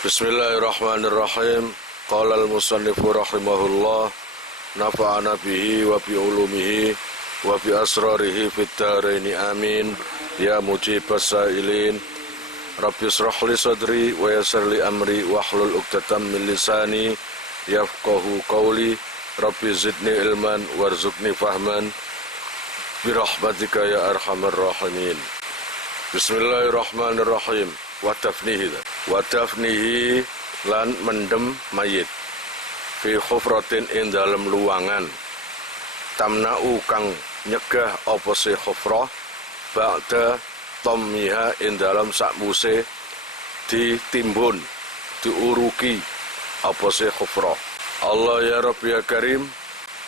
Bismillahirrahmanirrahim. Qala al-musannifu rahimahullah, nafa'ana bihi wa bi ulumihi wa bi asrarihi fid dharaini amin. Ya mujibas sa'ilin, Rabbi israh li sadri wa yassir li amri wahlul 'uqdatam min lisani yafqahu qawli. Rabbi zidni ilman warzuqni fahman bi rahmatika ya arhamar rahimin. Bismillahirrahmanirrahim. Wadafnihi lan mendem mayit fi khufratin ing dalem luwangan tamna'u kang nyegah apa se khufrah ba'da tommiha ing dalem sakmuse ditimbun diuruki apa se khufrah. Allah ya Rabbi ya Karim,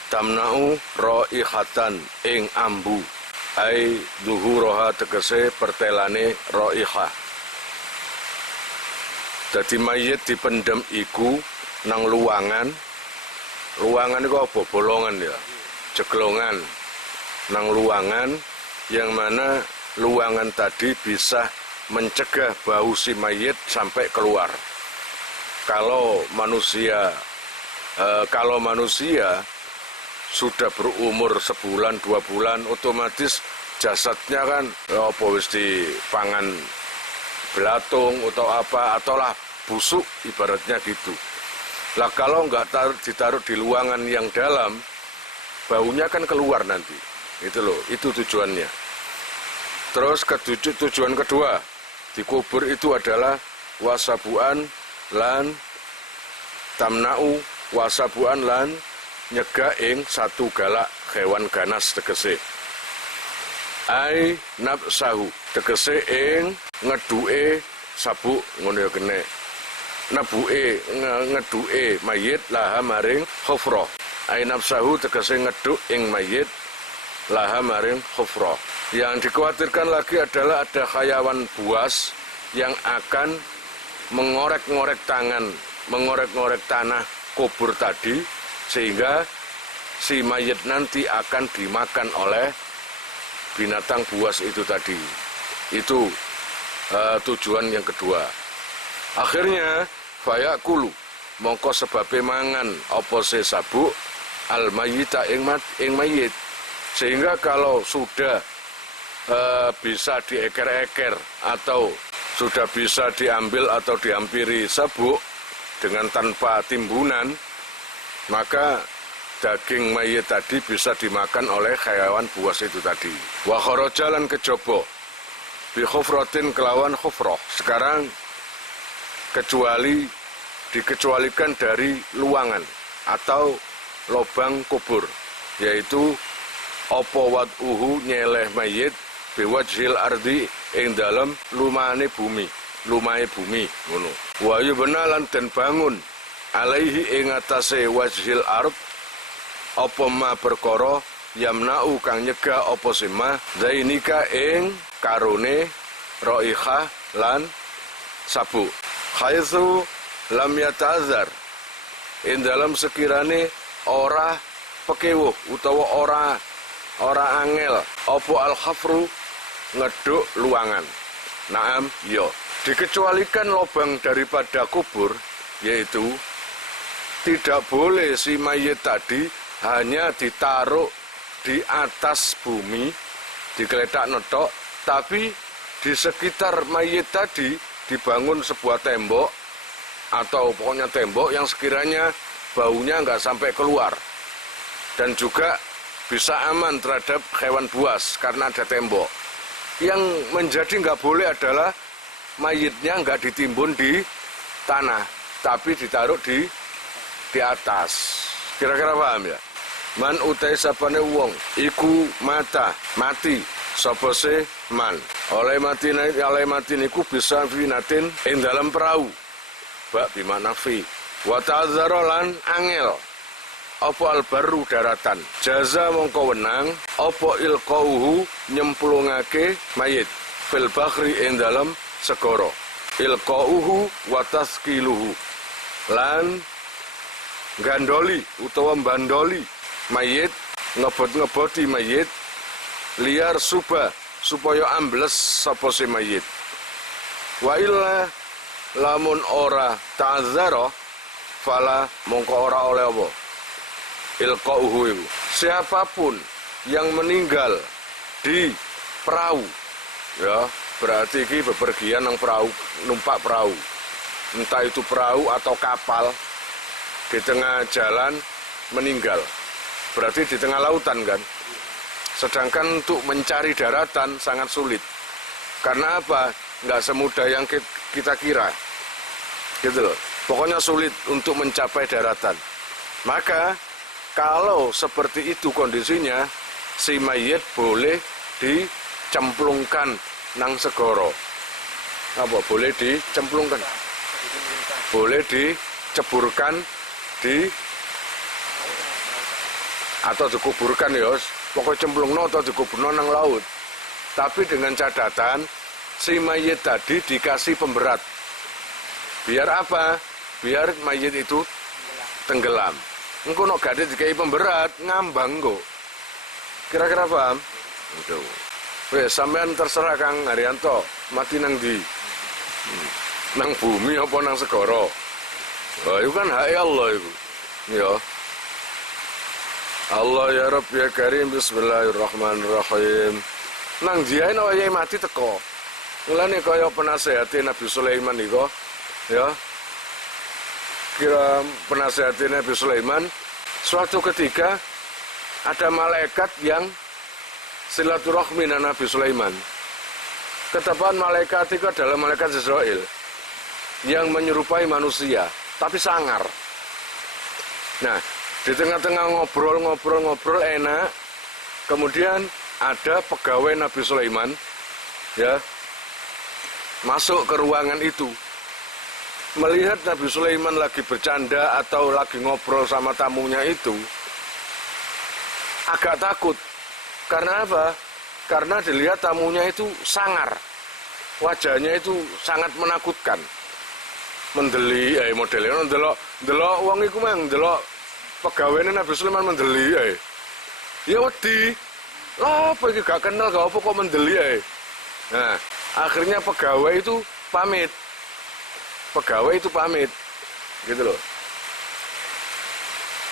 tamna'u raihatan ing ambu ai duhuroha tegese pertelane raihah. Dadi mayit dipendem iku nang luwangan. Luwangan itu apa? Bolongan ya, jeglongan. Nang luwangan yang mana luwangan tadi bisa mencegah bau si mayit sampai keluar. Kalau manusia sudah berumur sebulan 2 bulan, otomatis jasadnya kan apa wis dipangan belatung atau apa, ataulah busuk ibaratnya gitu. Lah kalau nggak ditaruh di luangan yang dalam, baunya kan keluar nanti. Itu loh, itu tujuannya. Terus tujuan kedua, dikubur itu adalah wasabuan lan tamna'u, wasabuan lan nyegah ing satu galak hewan ganas tegese. Ai nafsahu tegese ing ngeduke sabuk ngono ya kene. Nabuke ngeduke mayit laha maring khufrah. Ai nafsahu tegese ngeduk ing mayit laha maring khufrah. Yang dikhawatirkan lagi adalah ada hayawan buas yang akan mengorek-ngorek tanah kubur tadi, sehingga si mayit nanti akan dimakan oleh binatang buas itu tadi. Itu tujuan yang kedua. Akhirnya fayakulu mongko sebabe mangan apa se sabuk al mayyita ing mayit, sehingga kalau sudah bisa dieker-eker atau sudah bisa diambil atau dihampiri sabuk dengan tanpa timbunan, maka daging mayit tadi bisa dimakan oleh hayawan buas itu tadi. Wa kharajalan kejaba bi khufratin kelawan khufrah. Sekarang dikecualikan dari luangan atau lobang kubur, yaitu apa wad'uhu nyeleh mayit biwajhil ardi ing dalem lumahe bumi ngono. Wa yubnalan den bangun alaihi ing atase wajhil ard apa ma perkara yamna'u kang nyegah apa sima zainika ing karone raihah lan sabuk haitsu lam yata'azzar ing dalam sekirane ora pekewuh utawa ora angel apa al-khafru ngeduk luangan. Naam yo dikecualikan lubang daripada kubur, yaitu tidak boleh si mayit tadi hanya ditaruh di atas bumi, digeletak netok, tapi di sekitar mayit tadi dibangun sebuah tembok, atau pokoknya tembok yang sekiranya baunya nggak sampai keluar. Dan juga bisa aman terhadap hewan buas karena ada tembok. Yang menjadi nggak boleh adalah mayitnya nggak ditimbun di tanah, tapi ditaruh di atas. Kira-kira paham ya? Man utai sapane wong iku mati sapa se man oleh mati niku bisa finatin ing dalam perahu bak bimana fi wa ta'azzara lan angel apa albaru daratan jaza mongko wenang apa ilqauhu nyemplungake mayit fil bakhri ing dalam segara ilqauhu wa taskiluhu lan gandoli utawa bandoli mayit, ngeboti mayit liar supaya ambles sapa si mayit. Wa illa lamun ora ta'azzara fala mongko ora oleh apa ilqauhu. Siapapun yang meninggal di perahu, ya berarti ini bepergian nang perahu, numpak perahu, entah itu perahu atau kapal, di tengah jalan meninggal, berarti di tengah lautan kan. Sedangkan untuk mencari daratan sangat sulit. Karena apa? Nggak semudah yang kita kira, gitu loh. Pokoknya sulit untuk mencapai daratan. Maka kalau seperti itu kondisinya, si mayit boleh dicemplungkan nang segoro. Apa? Boleh dicemplungkan. Boleh diceburkan di atau dikuburkan ya. Pokoknya cemplungno atau dikuburno nang laut. Tapi dengan catatan si mayit tadi dikasih pemberat. Biar apa? Biar mayit itu tenggelam. Engko nek gade dikai pemberat ngambang kok. Kira-kira paham? Itu. Wes sampean terserah Kang Haryanto, mati nang ndi? Nang bumi apa nang segara? Oh, itu kan hak Allah itu. Ya. Allah ya Rabb ya Karim, bismillahirrahmanirrahim. Nang diae nek wayahe mati teko. Mulane kaya penasehate Nabi Sulaiman iku, ya. Kira penasehate Nabi Sulaiman, suatu ketika ada malaikat yang silaturahmi dengan Nabi Sulaiman. Ketepaan malaikat itu adalah malaikat Israel yang menyerupai manusia, tapi sangar. Nah, di tengah-tengah ngobrol enak, kemudian ada pegawai Nabi Sulaiman, ya, masuk ke ruangan itu. Melihat Nabi Sulaiman lagi bercanda atau lagi ngobrol sama tamunya itu, agak takut. Karena apa? Karena dilihat tamunya itu sangar. Wajahnya itu sangat menakutkan. Mendeli, modelnya ndelok wong iku mang ndelok pegawainya Nabi Sulaiman mendeli. Ya wedi. Lah apa iki gak kenal gak apa kok mendeli. Nah, akhirnya pegawai itu pamit. Gitu loh.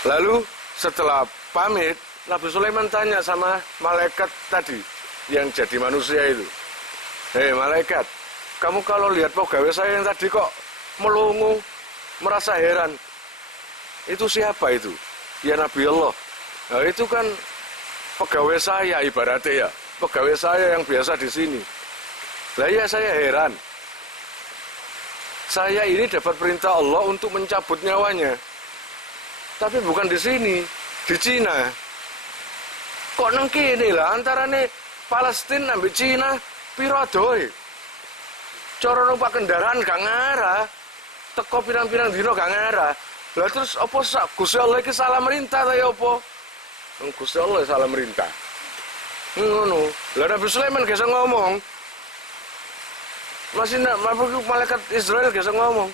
Lalu setelah pamit, Nabi Sulaiman tanya sama malaikat tadi yang jadi manusia itu. Hei malaikat, kamu kalau lihat pegawai saya yang tadi kok melongo, merasa heran. Itu siapa itu? Ya Nabi Allah. Nah, itu kan pegawai saya ibaratnya ya. Pegawai saya yang biasa di sini. Lah ya saya heran. Saya ini dapat perintah Allah untuk mencabut nyawanya. Tapi bukan di sini, di Cina. Kok nang kene lah antarane Palestina sampai Cina piro doe. Cara numpak kendaraan gak ngarah. Teko pirang-pirang dino gak ngarah. Lah terus apa sak Gusti Allah iki salah merintah ta ya apa? Gusti Allah salah merintah. Ngono. Lah Nabi Sulaiman gak iso ngomong. Masih nak malaikat Israel gak iso ngomong.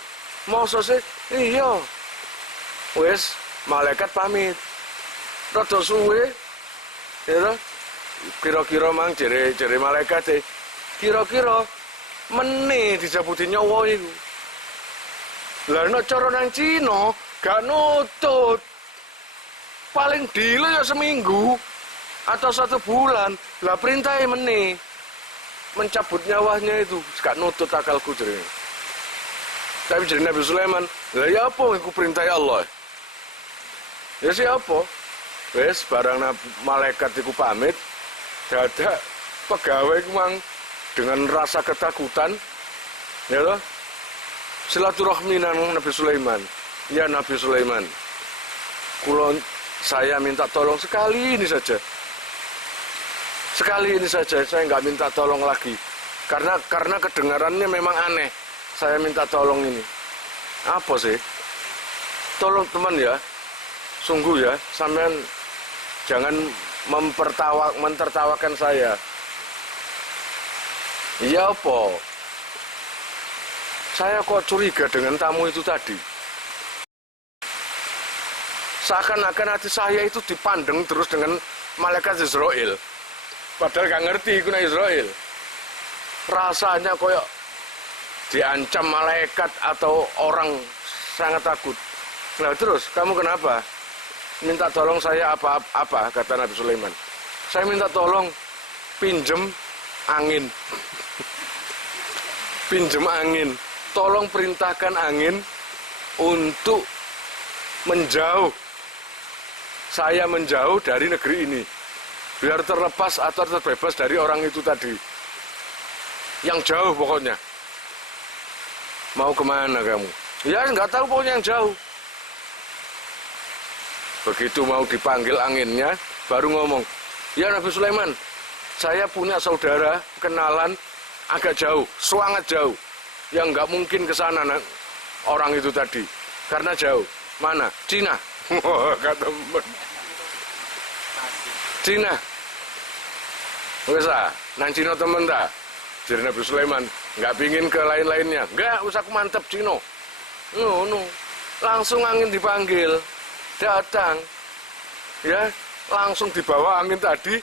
Mosok sih iya. Wes malaikat pamit. Rada suwe. Ya kira-kira mang jere malaikat kira-kira meneh dijabuti nyawa iku. Lah nek cara nang Cina gak nutut. Paling dile ya seminggu atau 1 bulan. Lah perintahnya meneh mencabut nyawanya itu gak nutut akalku jere. Tapi jere Nabi Sulaiman, lah ya apa iku perintah Allah? Ya siapa? Wes barang malaikat iku pamit, dadak pegawai iku mang dengan rasa ketakutan, ya loh, silaturahmi nang Nabi Sulaiman. Ya Nabi Sulaiman, saya minta tolong sekali ini saja. Sekali ini saja, saya nggak minta tolong lagi. Karena kedengarannya memang aneh. Saya minta tolong ini. Apa sih? Tolong teman ya, sungguh ya, sampean jangan mentertawakan saya. Iya apa? Saya kok curiga dengan tamu itu tadi. Seakan-akan hati saya itu dipandang terus dengan malaikat Israel. Padahal gak ngerti ikut Israel. Rasanya koyok diancam malaikat atau orang sangat takut. Nah terus kamu kenapa? Minta tolong saya apa? Kata Nabi Sulaiman. Saya minta tolong pinjem angin. Pinjem angin. Tolong perintahkan angin untuk menjauh. Saya menjauh dari negeri ini. Biar terlepas atau terbebas dari orang itu tadi. Yang jauh pokoknya. Mau kemana kamu? Ya nggak tahu pokoknya yang jauh. Begitu mau dipanggil anginnya, baru ngomong, ya Nabi Sulaiman, saya punya saudara, kenalan, agak jauh, sangat jauh. Yang nggak mungkin ke sana orang itu tadi. Karena jauh. Mana? Cina. Kata teman. Cina. Bisa, nang Cina temen tak? Jadi Nabi Sulaiman nggak pingin ke lain-lainnya. Nggak, usah aku mantep Cino. No. Langsung angin dipanggil, datang. Ya, langsung dibawa angin tadi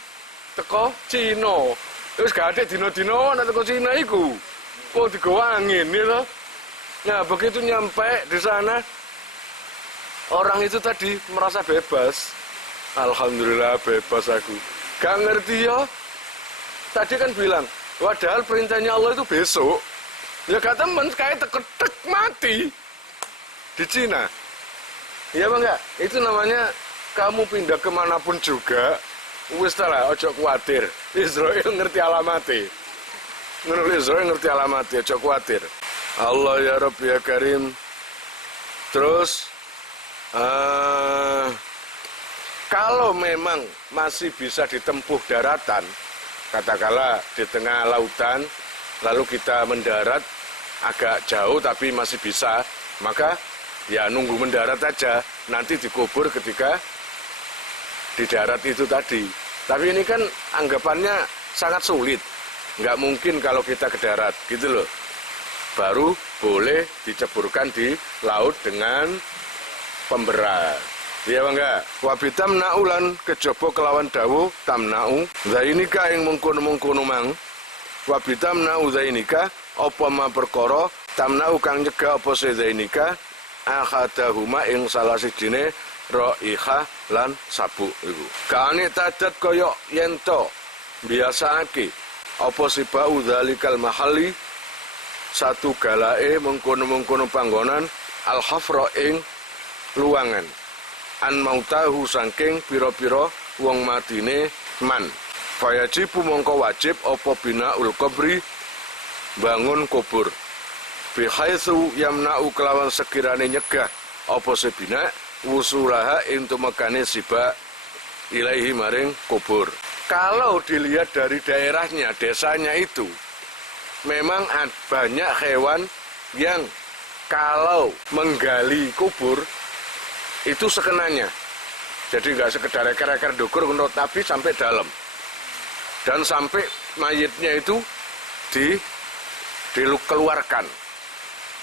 teko Cino. Terus gak ada dino-dino nak teko Cina iku. Kok digawa angin gitu. Nah, begitu nyampe di sana orang itu tadi merasa bebas. Alhamdulillah bebas aku. Gak ngerti ya. Tadi kan bilang, padahal perintahnya Allah itu besok. Ya gak temen, kayak tek mati. Di Cina. Iya bang enggak? Itu namanya kamu pindah kemanapun juga. Wis lah, ojo khawatir. Israel ngerti alamatnya. Menurut Israel ngerti alamatnya, ojo khawatir. Allah ya Rabbi ya Karim. Terus, kalau memang masih bisa ditempuh daratan, katakanlah di tengah lautan, lalu kita mendarat agak jauh tapi masih bisa, maka ya nunggu mendarat aja, nanti dikubur ketika di darat itu tadi. Tapi ini kan anggapannya sangat sulit, nggak mungkin kalau kita ke darat, gitu loh. Baru boleh diceburkan di laut dengan pemberat. Iya bangga. Wabitam naulan kejobo kelawan dawu tamnau. Zainika yang mengkono mang. Wabitam nau zainika apa ma perkara tamnau kang nyegah apa se zainika akhadahuma ing salah sidine raiha lan sabuk iku. Kane tadat kaya yen to biasaake apa sibau zalikal mahalli satu galae mengkono-mengkono panggonan al-hafra ing luangan an mautahu saking pira-pira wong matine man fayajibu mongko wajib apa binaul qabri bangun kubur bihaitsu yamna'u kelawan sekirane nyegah apa sebina wusulaha ing tumekane siba ilaihi maring kubur. Kalau dilihat dari daerahnya, desanya itu memang banyak hewan yang kalau menggali kubur itu sekenanya. Jadi nggak sekedar eker-eker dukur, tapi sampai dalam. Dan sampai mayitnya itu dikeluarkan.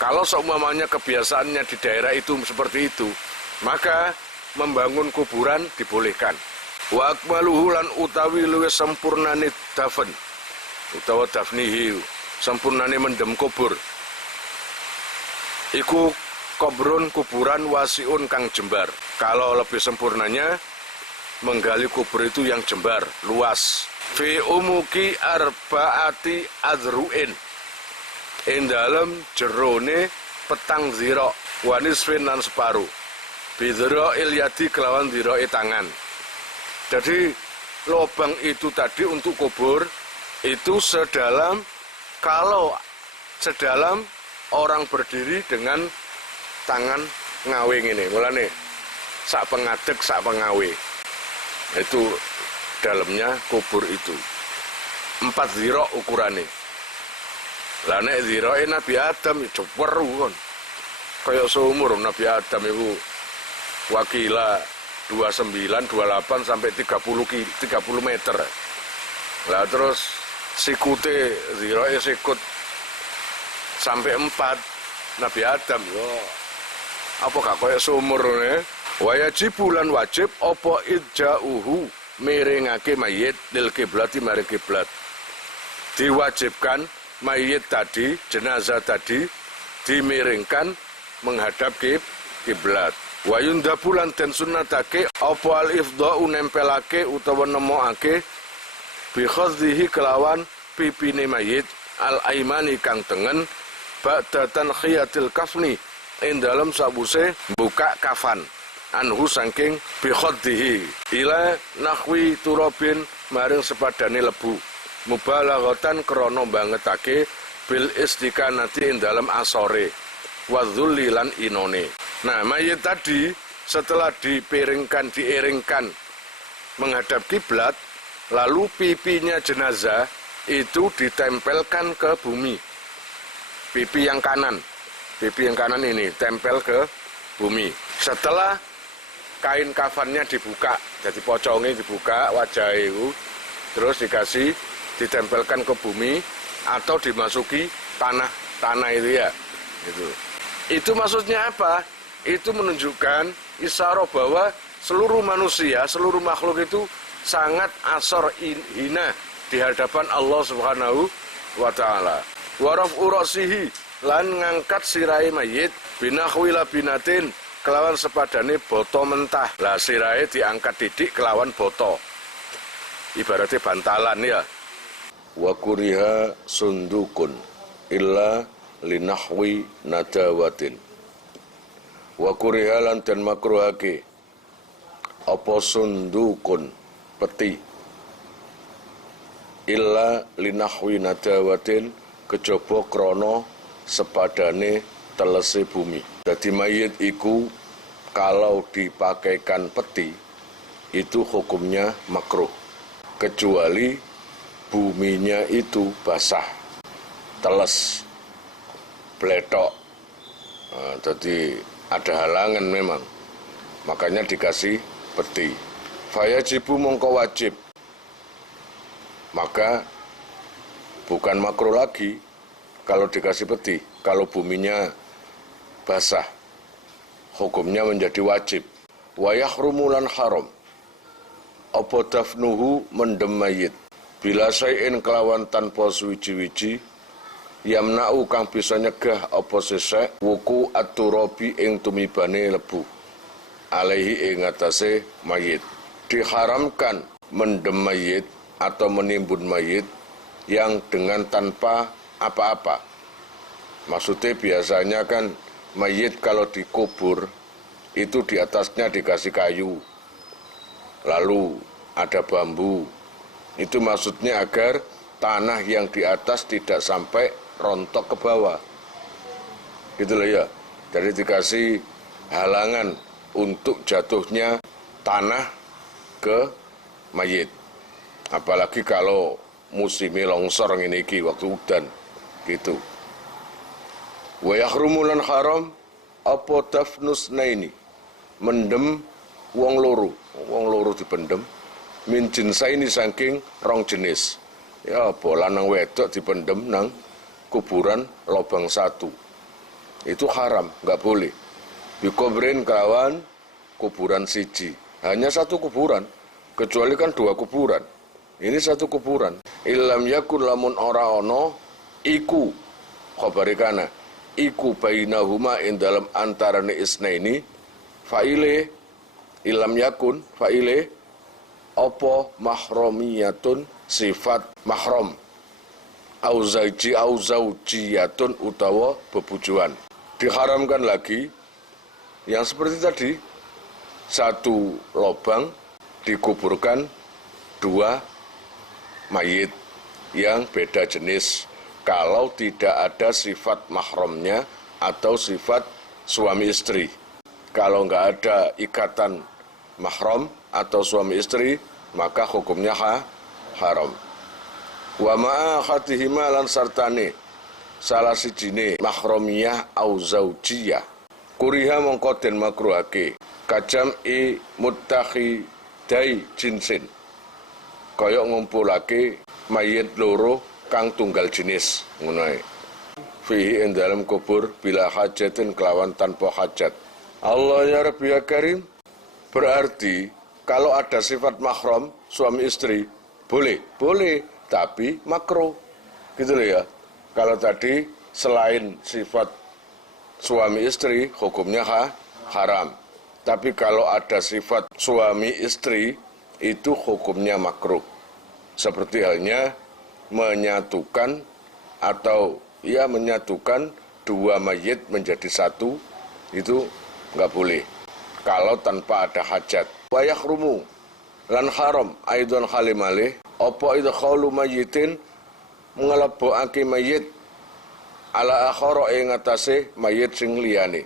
Kalau seumpamanya kebiasaannya di daerah itu seperti itu, maka membangun kuburan dibolehkan. Wa akmaluhu lan utawi luwih sempurnane dafen utawa dafnihi sempurnane mendem kubur iku kuburan wasiun kang jembar. Kalau lebih sempurnanya menggali kubur itu yang jembar, luas. Fi umuki arbaati azruin ing dalem jerone petang zira wanisfin lan separuh bidra ilyadi kelawan zirae tangan. Jadi lubang itu tadi untuk kubur itu sedalam, kalau sedalam orang berdiri dengan tangan ngawing ini, mulane sak pengadeg sak pengawe. Itu dalamnya kubur itu 4 zira ukurane. Lah nek zirae Nabi Adam itu weru kon. Kayak seumur Nabi Adam itu wakila 29, 28 sampai 30 meter. Lah terus sikute zirae sikut sampai 4 Nabi Adam yo. Apa gak kaya sumur ne? Wajib bulan wajib apa idja'uhu miringake mayit lil kiblati maring kiblat. Diwajibkan mayit tadi, jenazah tadi dimiringkan menghadap kiblat. Wa yundhabu lan den sunnatake apa al ifdha'u nempelake utawa nemokake bi khadhihi kelawan pipine mayit al aimani kang tengen ba'da tankhiyatil kafni ing dalem sawuse buka kafan anhu saking bi khadhihi ila nahwi turabin maring sepadane lebu mubalaghatan krana bangetake bil istiqanati ing dalem asore wa dzulli lan inone. Nah, mayit tadi setelah diiringkan menghadap kiblat, lalu pipinya jenazah itu ditempelkan ke bumi. Pipi yang kanan ini tempel ke bumi. Setelah kain kafannya dibuka, jadi pocongnya dibuka, wajah itu, terus ditempelkan ke bumi atau dimasuki tanah itu ya. Itu maksudnya apa? Itu menunjukkan isyarah bahwa seluruh manusia, seluruh makhluk itu sangat asor hina di hadapan Allah Subhanahu wa taala. Wa raf'u ra'sihi lan ngangkat sirai mayit binahwi labinatin kelawan sepadane boto mentah. Lah sirai diangkat didik kelawan boto. Ibaratnya bantalan ya. Wa kuriha sundukun illa linahwi nadawatin. Wa kurihalan dan makruhake apa sundukun peti illa linahwi nadawatin kejaba krana sepadane telese bumi. Dadi mayit iku kalau dipakaikan peti itu hukumnya makruh kecuali buminya itu basah, teles, bletok. Nah, jadi ada halangan memang, makanya dikasih peti. Fayajibu mongko wajib, maka bukan makruh lagi kalau dikasih peti. Kalau buminya basah, hukumnya menjadi wajib. Wa yahrumu lan haram apa dafnuhu mendem mayit bila sayin kelawan tanpa suwiji-wiji yamna'u kang bisa nyegah apa sesek wuku at-turabi ing tumibane lebu alaihi ing atase mayit. Diharamkan mendem mayit atau menimbun mayit yang dengan tanpa apa-apa. Maksudnya biasanya kan mayit kalau dikubur itu di atasnya dikasih kayu, lalu ada bambu. Itu maksudnya agar tanah yang di atas tidak sampai rontok ke bawah. Gitu loh ya. Jadi dikasih halangan untuk jatuhnya tanah ke mayit. Apalagi kalau musimnya longsor ngene iki waktu udan gitu. Wa yahrumu lan haram apa dafnusnaini mendem wong loro dipendem min jinsaini saking rong jenis. Ya apa lanang wedok dipendem nang kuburan lobang satu. Itu haram, nggak boleh. Dikubrin kelawan kuburan siji. Hanya satu kuburan, kecuali kan dua kuburan. Ini satu kuburan. Ilam yakun lamun ora ono iku khabarikana iku bainahuma in dalam antarane isnaini faile ilam yakun faile opo mahromiyatun sifat mahrom au zaujiyatun utawa bebujuan. Diharamkan lagi yang seperti tadi, satu lobang dikuburkan dua mayit yang beda jenis kalau tidak ada sifat mahramnya atau sifat suami istri. Kalau nggak ada ikatan mahram atau suami istri, maka hukumnya haram. Wa ma'a khatihima lan sartane salah sijine mahramiyah au zaujiyah kuriha mongko den makruhake kajam muttakhidai jinsin kaya ngumpulake mayit loro kang tunggal jenis ngono ae fihi ing dalam kubur bila hajatin kelawan tanpa hajat. Allah ya Rabbi ya Karim, berarti kalau ada sifat mahram suami istri boleh, tapi makruh gitu loh ya. Kalau tadi selain sifat suami istri, hukumnya haram. Tapi kalau ada sifat suami istri, itu hukumnya makruh. Seperti halnya menyatukan atau menyatukan dua mayit menjadi satu, itu nggak boleh. Kalau tanpa ada hajat. Wa yakhrumu lan haram aidon halimale apa idkhalu mayyitin ngelebokake mayit ala akhara ing atase mayit sing liyane.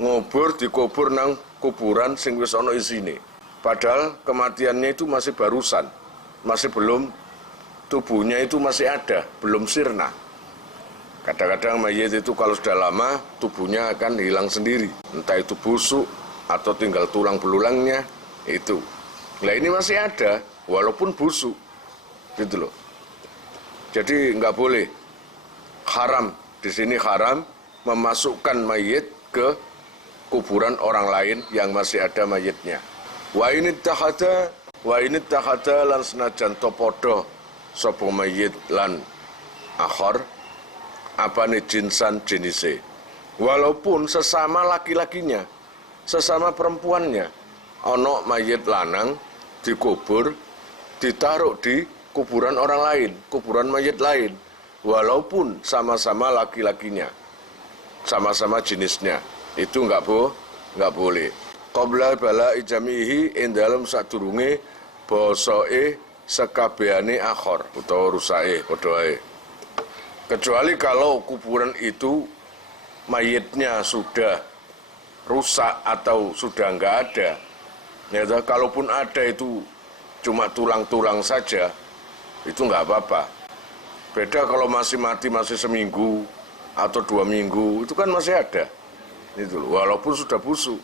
Ngubur dikubur nang kuburan sing wis ana isine. Padahal kematiannya itu masih barusan. Masih belum, tubuhnya itu masih ada, belum sirna. Kadang-kadang mayit itu kalau sudah lama, tubuhnya akan hilang sendiri. Entah itu busuk atau tinggal tulang belulangnya, itu. Nah ini masih ada, walaupun busuk. Gitu loh. Jadi nggak boleh. Haram, di sini haram memasukkan mayit ke kuburan orang lain yang masih ada mayitnya. Wa ini tahada lan senajan topodo sapa mayit lan akhor apane jinsan jenise. Walaupun sesama laki-lakinya, sesama perempuannya, ono mayit lanang dikubur, ditaruh di kuburan orang lain, kuburan mayit lain. Walaupun sama-sama laki-lakinya, sama-sama jenisnya, itu nggak boleh. Qabla bala ijamihi ing dalem sadurunge bosoke sekabehane akhor utawa rusake padha ae. Kecuali kalau kuburan itu mayitnya sudah rusak atau sudah nggak ada. Ya, kalaupun ada itu cuma tulang-tulang saja, itu nggak apa-apa. Beda kalau masih mati masih seminggu atau 2 minggu, itu kan masih ada. Itu loh, walaupun sudah busuk.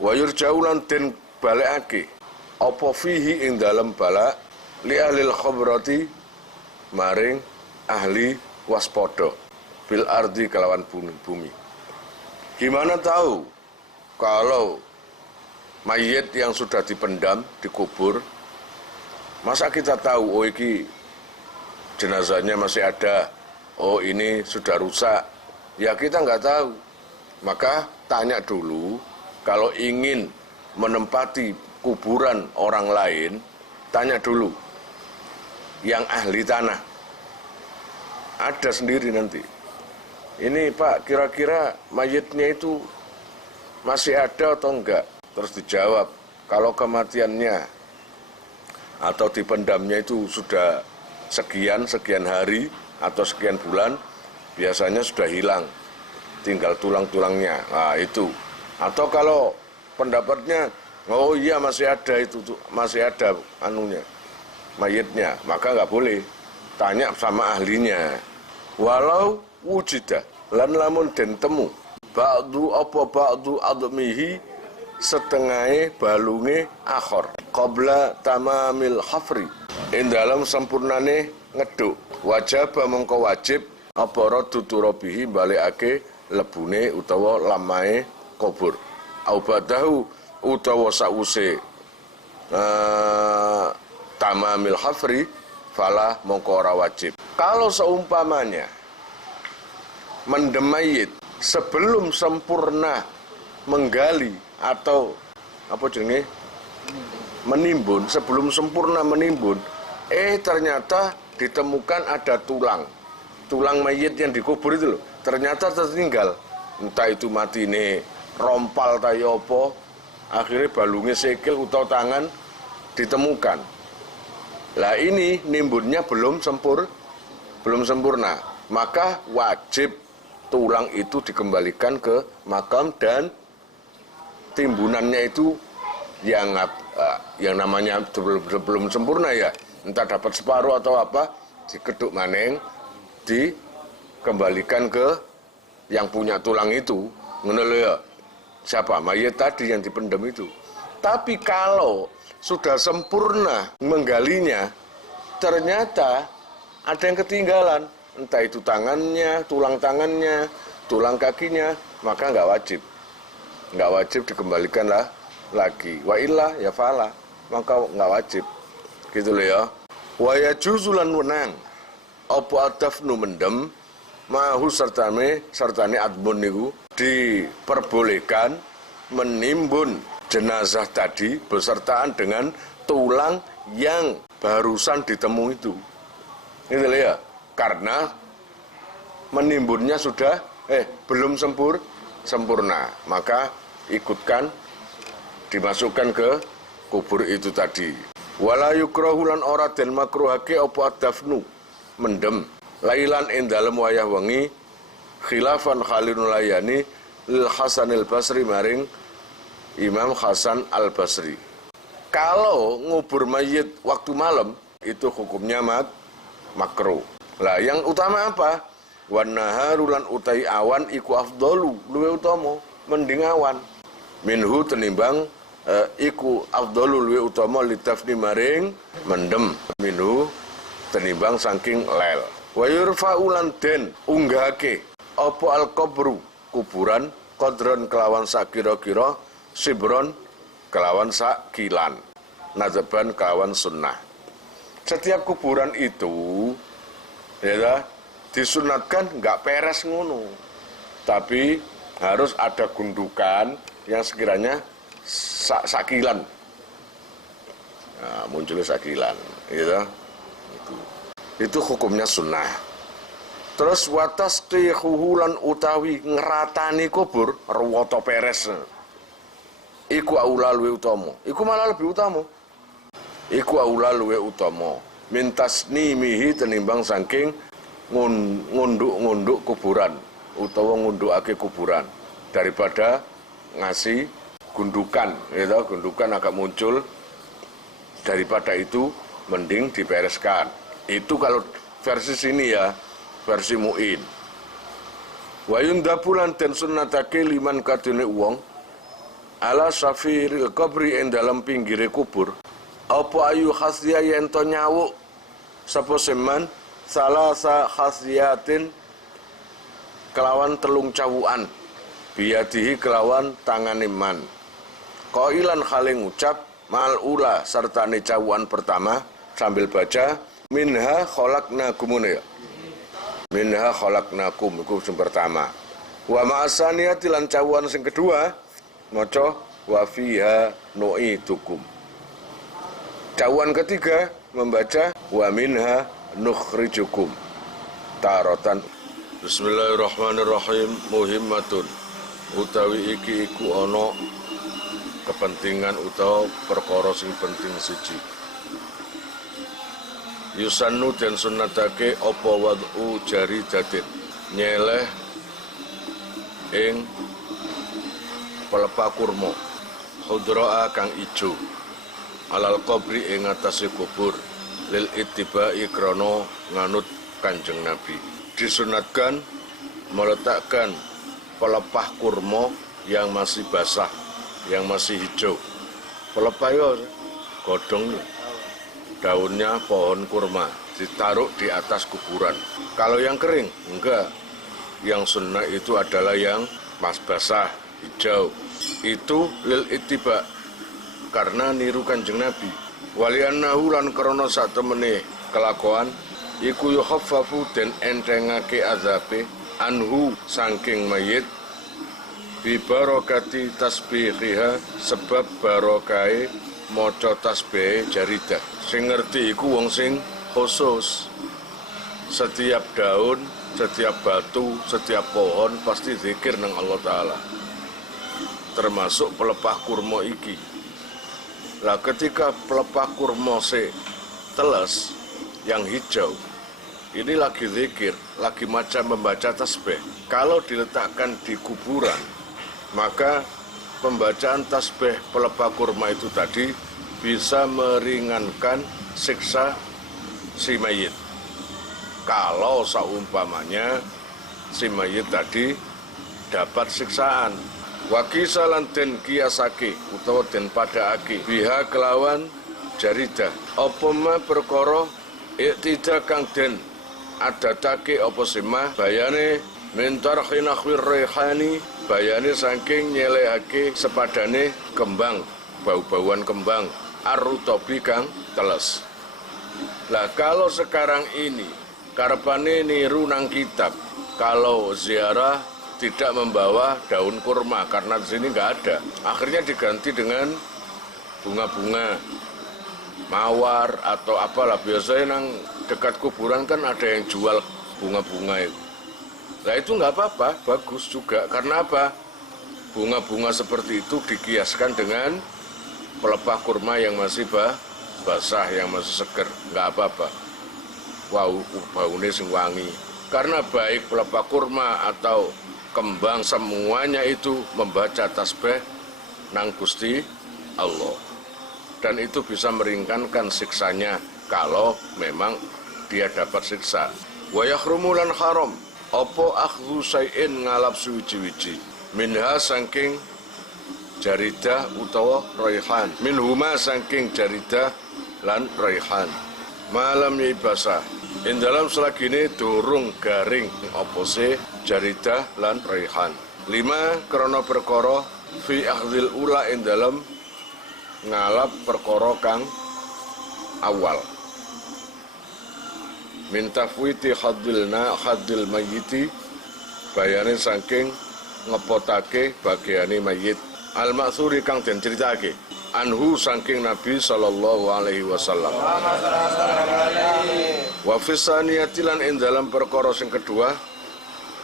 Wa yurja'ulan den balekake apa fihi ing dalem bala li ahli khobrati maring ahli waspada bil ardi kelawan bumi. Gimana tahu kalau mayit yang sudah dipendam, dikubur, masa kita tahu oh ini jenazahnya masih ada, oh ini sudah rusak, ya kita nggak tahu. Maka tanya dulu, kalau ingin menempati kuburan orang lain, tanya dulu yang ahli tanah. Ada sendiri nanti. Ini Pak, kira-kira mayitnya itu masih ada atau enggak? Terus dijawab, kalau kematiannya atau dipendamnya itu sudah sekian hari atau sekian bulan, biasanya sudah hilang, tinggal tulang-tulangnya. Nah itu. Atau kalau pendapatnya, oh iya masih ada itu, masih ada anunya, mayitnya, maka nggak boleh. Tanya sama ahlinya. Walau wujida lan lamun den temu ba'du admihi setengahnya balunge akhor qabla tamamil hafri ing dalam sempurnane ngeduk wajib mengko wajib apa radu turabihi balikake lebune utawa lamae kubur au badahu utawa sause tamamil hafri fala mengko ora wajib. Kalau seumpamanya mendem mayit sebelum sempurna menggali atau apa jenenge menimbun, sebelum sempurna menimbun, ternyata ditemukan ada tulang mayit yang dikubur itu loh, ternyata tertinggal, entah itu mati nih rompal tayo apa, akhirnya balungnya sikil atau tangan ditemukan. Lah ini nimbunnya belum sempurna, maka wajib tulang itu dikembalikan ke makam dan timbunannya itu yang namanya belum sempurna ya, entah dapat separuh atau apa, dikeduk maneng, dikembalikan ke yang punya tulang itu, ngono ya. Siapa? Mayit tadi yang dipendam itu. Tapi kalau sudah sempurna menggalinya, ternyata ada yang ketinggalan, entah itu tangannya, tulang kakinya, maka nggak wajib dikembalikan lagi. Wa illa ya fala, maka nggak wajib, gitu loh ya. Wa yajuzulan wenang apa adafnu mendem mahu sertane admun niku diperbolehkan menimbun jenazah tadi besertaan dengan tulang yang barusan ditemu itu. Itu ya, karena menimbunnya sudah belum sempurna, maka ikutkan dimasukkan ke kubur itu tadi. Wala yukrahu lan ora den makruhake apa adafnu mendem lailan ing dalem wayah wengi khilafan Khalilul Layani lil Hasan al-Basri maring Imam Hasan al-Basri. Kalau ngubur mayit waktu malam itu hukumnya makruh. Lah yang utama apa? Wan naharu lan utai awan iku afdalu luwe utama mending awan. Minhu tenimbang iku afdalu luwe utama litafni maring mendem minhu tenimbang saking lel. Wa yurfa'u lan den unggahake apa al-qabru kuburan qadron kelawan sakira-kira sibron kelawan sakilan nazaban kelawan sunnah. Setiap kuburan itu ya disunatkan nggak peres ngono, tapi harus ada gundukan yang sekiranya sakilan. Nah, munculnya sakilan gitu. Itu hukumnya sunnah. Terus watas tihulan utawi ngeratani kubur rewoto peres. Iku aula luwe utama. Iku malah lebih utama. Iku aula luwe utama. Mintas nimihi tenimbang saking ngunduk kuburan utawa ngundukake kuburan daripada ngasih gundukan, gitu. Gundukan agak muncul, daripada itu mending dibereskan. Itu kalau versi sini ya, versi Mu'in. Wa yundabulan den sunnatake liman kadune wong ala safiril qabri ing dalam pinggire kubur apa ayu khasya yen to nyawuk sapa seman salasa khasyatin kelawan telung cawukan biadihi kelawan tangane man qailan khale ngucap mal ula sertane cawukan pertama sambil baca minha khalaqnakum ya. Minha khalaqnakum iku sing pertama. Wa ma'asaniyati lan cawuan sing kedua maca wa fiha nu'itukum. Cawuan ketiga membaca wa minha nukhrijukum taratan. Bismillahirrahmanirrahim. Muhimmatun utawi iki iku ana kepentingan utawa perkara sing penting siji. Yusannu den sunnatake apa wad'u jari datin nyeleh ing pelepah kurma khudraa kang ijo alal qabri ing atase kubur lil ittiba'i krana nganut Kanjeng Nabi. Disunatkan meletakkan pelepah kurma yang masih basah, yang masih hijau. Pelepah yo godhong daunnya pohon kurma ditaruh di atas kuburan. Kalau yang kering, enggak. Yang sunnah itu adalah yang mas basah, hijau. Itu lil ittiba, karena niru Kanjeng Nabi. Waliannahu lan krana satemene kelakuan iku yukhaffafu den entengake azabe anhu saking mayit bi barokati tasbihiha sebab barokahe maca tasbih jaridah. Sing ngerti iku wong sing khusus. Setiap daun, setiap batu, setiap pohon pasti zikir nang Allah Ta'ala. Termasuk pelepah kurma iki. Lah ketika pelepah kurma se teles yang hijau, ini lagi zikir, lagi macam membaca tasbih. Kalau diletakkan di kuburan, maka pembacaan tasbih pelepah kurma itu tadi bisa meringankan siksa si mayit. Kalau seumpamanya si mayit tadi dapat siksaan. Wakisalan den kiasake utawa den padaake biha kelawan jaridah. Apa ma perkara iktida kang den adatake apa simah bayane mintar khinakhwir rehani bayane saking nyelehake sepadane kembang, bau-bauan kembang arutobi kang teles. Lah kalau sekarang ini karepane niru nang kitab. Kalau ziarah tidak membawa daun kurma karena di sini nggak ada. Akhirnya diganti dengan bunga-bunga, mawar atau apalah. Biasanya nang dekat kuburan kan ada yang jual bunga-bunga itu. Nah itu nggak apa-apa, bagus juga. Karena apa? Bunga-bunga seperti itu dikiaskan dengan pelepah kurma yang masih basah, yang masih seger, nggak apa-apa. Wow, baunya sing wangi. Karena baik pelepah kurma atau kembang semuanya itu membaca tasbih nang Gusti Allah. Dan itu bisa meringankan siksanya kalau memang dia dapat siksa. Wa yahrumu lan haram apa akhdhu syai'in ngalap suwiji-wiji. Minha saking jaridah utawa raihan. Minhuma saking jaridah lan raihan. Malam ibasa. In dalam selagine durung garing apa sih jaridah lan raihan. 5 krana perkara fi akhdhil ula in dalam ngalap perkara kang awal. Min tafwiti haddil mayyiti bayane saking ngepotake bagiane mayit. Al-Ma'thuri kang den critakake anhu saking Nabi sallallahu alaihi wasallam. Wa fisaniyati lan ing dalam perkara sing kedua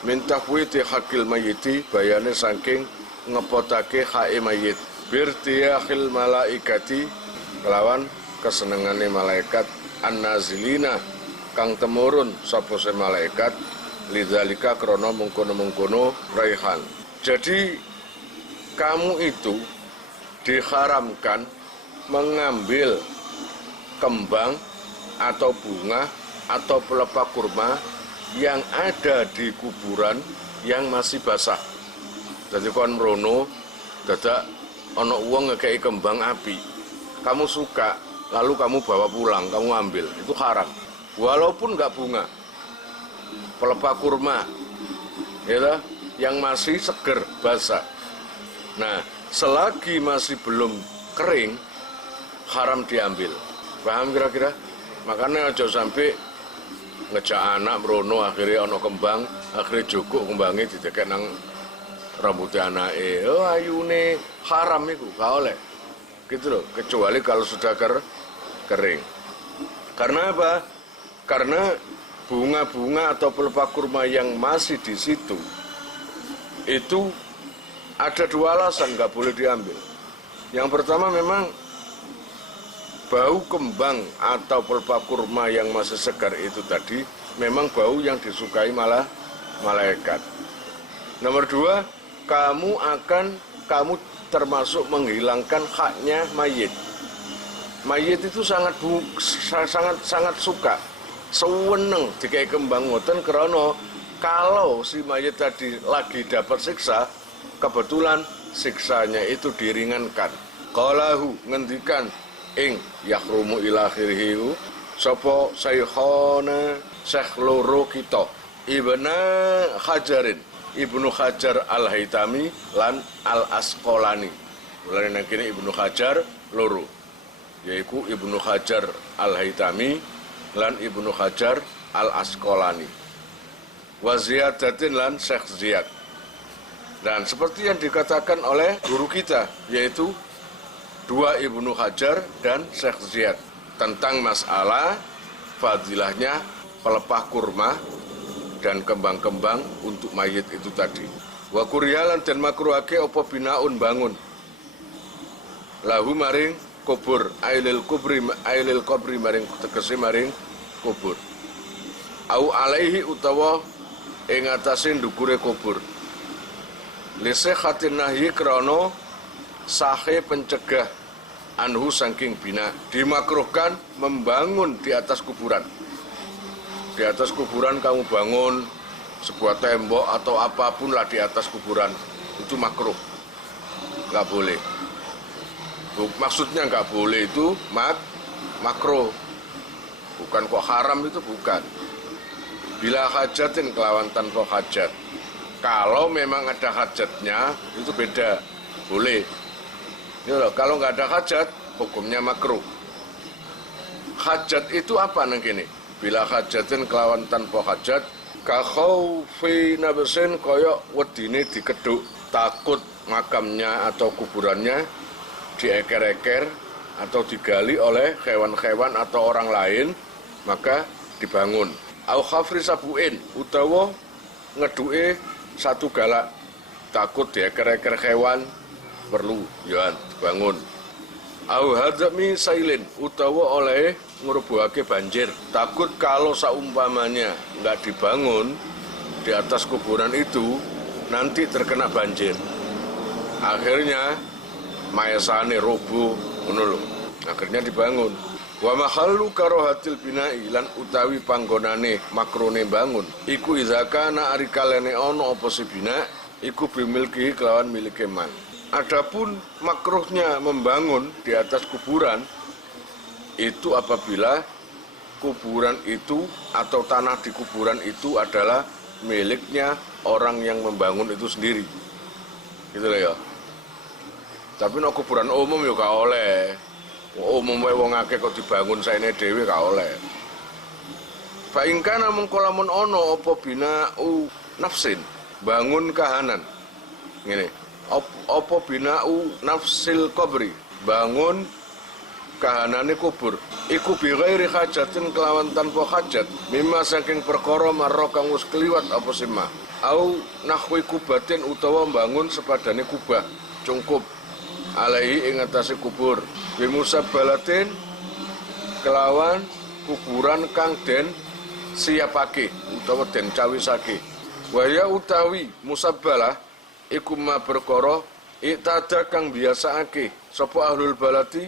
min tafwiti hakil mayyiti bayane saking ngepotake hake mayit. Birtiyakhil malaikati kelawan kesenengane malaikat an-nazilina kang temurun sapa se malaikat lidzalika krana mungkono-mungkono raihan. Jadi kamu itu diharamkan mengambil kembang atau bunga atau pelepah kurma yang ada di kuburan yang masih basah. Jadi kon mrono dadak ana wong ngekeki kembang api. Kamu suka, lalu kamu bawa pulang, kamu ambil. Itu haram. Walaupun enggak bunga. Pelepah kurma, ya, yang masih seger, basah. Nah, selagi masih belum kering, haram diambil. Paham kira-kira? Makanya aja sampai ngejak anak merono akhirnya ono kembang, akhirnya jukuk kembangnya didekek nang rambutnya anake. Oh ayune haram itu, gak oleh. Gitu loh, kecuali kalau sudah kering. Karena apa? Karena bunga-bunga atau pelepah kurma yang masih di situ itu ada 2 alasan nggak boleh diambil. Yang pertama memang bau kembang atau pelepah kurma yang masih segar itu tadi memang bau yang disukai malah malaikat. Nomor 2, kamu termasuk menghilangkan haknya mayit. Mayit itu sangat suka, seweneng dikai kembang ngoten krana kalau si mayit tadi lagi dapat siksa, kebetulan siksanya itu diringankan. Qalahu ngendikan ing yahrumu ila akhirih sapa saykhana Syekh loro kita Ibnu Hajar Al-Haytami lan Al-Asqalani. Mulane nang kene Ibnu Hajar loro, yaiku Ibnu Hajar Al-Haytami lan Ibnu Hajar Al-Asqalani. Wa ziyadatin lan Syekh Ziyad. Dan seperti yang dikatakan oleh guru kita, yaitu 2 Ibnu Hajar dan Syekh Ziyad tentang masalah fadilahnya pelepah kurma dan kembang-kembang untuk mayit itu tadi. Wa kuryalan dan makruhake apa binaun bangun lahu maring kubur ailil kubri maring tegese maring kubur au alaihi utawa ing atase ndukure kubur lisehhatin nahyi krana sahe pencegah anhu saking bina. Dimakruhkan membangun di atas kuburan. Di atas kuburan kamu bangun sebuah tembok atau apapun lah di atas kuburan, itu makruh, nggak boleh. Maksudnya nggak boleh itu makruh, bukan kok haram, itu bukan. Bila hajatin kelawan tanpa hajat. Kalau memang ada hajatnya itu beda, boleh. Ya loh, kalau nggak ada hajat hukumnya makruh. Hajat itu apa nang kene? bila hajatin kelawan tanpa hajat, ka khaufi nabsin kaya wedine dikeduk, takut makamnya atau kuburannya dieker-eker atau digali oleh hewan-hewan atau orang lain, maka dibangun. Au khafri sabuin utawa ngeduke satu galak, takut dieker-eker hewan, perlu ya dibangun. Au hadzami sailin utawa oleh ngrubuhake banjir, takut kalau saumpamanya nggak dibangun di atas kuburan itu nanti terkena banjir, akhirnya mayasane roboh ngono lho, akhirnya dibangun. Wa mahallu karahatil bina'i lan utawi panggonane makrone bangun iku izakana ari kalene ana apa si bina iku bimilki kelawan milike man. Adapun makruhnya membangun di atas kuburan itu apabila kuburan itu atau tanah di kuburan itu adalah miliknya orang yang membangun itu sendiri, gitu lah ya. Tapi no kuburan umum ya gak oleh, umum wong akeh kok dibangun saene dhewe gak oleh. Fa in kana mengko lamun ana apa bina'u nafsin, bangun kahanan ngene. Apa bina'u nafsil qabri, bangun kahanane kubur iku bi ghairi hajatin kelawan tanpa hajat, mimma saking perkara marra kang wis kliwat apa sima, au nahwi kubatin utawa bangun sepadane kubah cungkup alaihi ing atase kubur, bi musabbalatin kelawan kuburan kang den siapake utawa den cawisake. Waya utawi musabbalah iku ma perkara iktada kang biasaake sapa ahlul balati,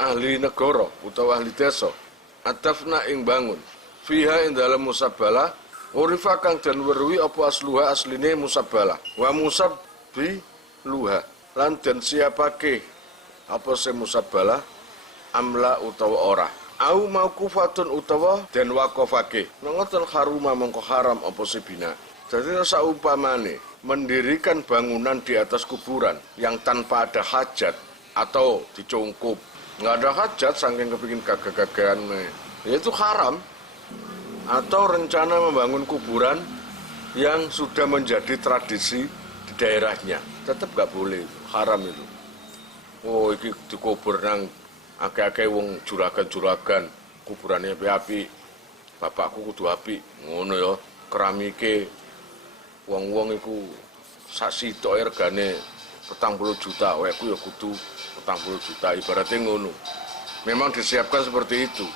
ahli negara utawa ahli desa, atafna ing bangun fiha ing dalam musabbalah urifa kang den weruhi apa asluha asline musabbalah wa musabbi luha lan den siapake apa se musabbalah amla utawa ora au mauqufatun utawa den waqafake ngoten haruma mongko haram apa se bina. Jadi saumpamane mendirikan bangunan di atas kuburan yang tanpa ada hajat atau dicungkup, nggak ada hajat saking kepingin gagah-gagahan, ya itu haram. Atau rencana membangun kuburan yang sudah menjadi tradisi di daerahnya, tetap nggak boleh, haram itu. Oh, ini dikubur nang akeh-akeh wong juragan-juragan, kuburannya api, bapakku kudu api, ngono ya, keramike. Wong-wong iku sak sitok regane 40 juta, wekku ya kudu 40 juta, ibaratnya ngono. Memang disiapkan seperti itu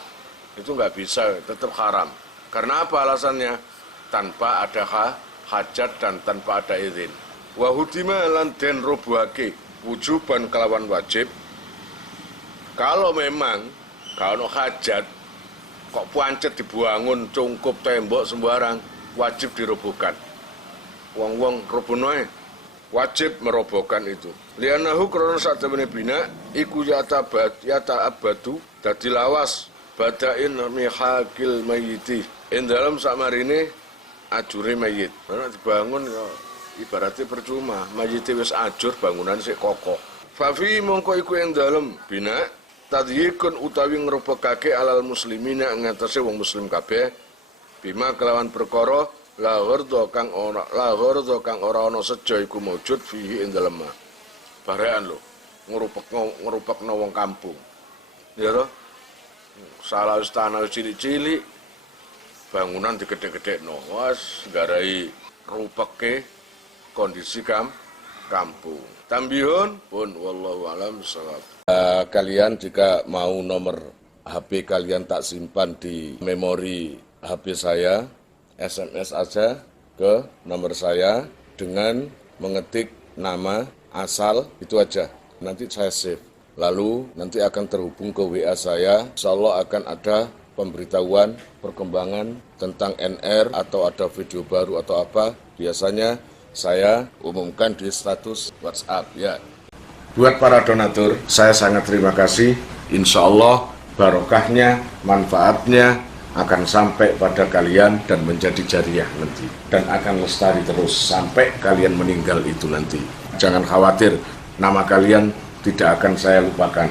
nggak bisa, tetap haram. Karena apa alasannya? Tanpa ada hajat dan tanpa ada izin. Wa hudima lan den robohake wujuban kelawan wajib. Kalau memang kalau hajat kok pancet dibangun cungkup tembok sembarang, wajib dirobohkan. Wong-wong robonoe wajib merobohkan itu. Lianahu krana satemene bina iku yata abadu dadi lawas badain mihakil mayiti ing dalam samarine ajure mayit. Nek dibangun ya ibaratnya percuma, mayite wis ajur bangunan sik kokoh. Fafi mongko iku ing dalem bina tadyikun utawi ngrobokake alal muslimina ngatasi wong muslim kabeh bima kelawan perkara la ghardo kang ora ana seja iku maujud fihi ing dalem. Barekan lho ngrupekno wong kampung. Ya toh? Salah istana cilik-cilik bangunan digedhe-gedhekno. Wes garai rupeke kondisi kampung. Tambihun pun wallahu alam bissawab. Kalian jika mau nomor HP kalian tak simpan di memori HP saya, SMS aja ke nomor saya dengan mengetik nama, asal, itu aja. Nanti saya save. Lalu nanti akan terhubung ke WA saya. Insyaallah akan ada pemberitahuan, perkembangan tentang NR atau ada video baru atau apa. Biasanya saya umumkan di status WhatsApp ya. Buat para donatur, saya sangat terima kasih. Insyaallah barokahnya, manfaatnya akan sampai pada kalian dan menjadi jariah nanti. Dan akan lestari terus sampai kalian meninggal itu nanti. Jangan khawatir, nama kalian tidak akan saya lupakan.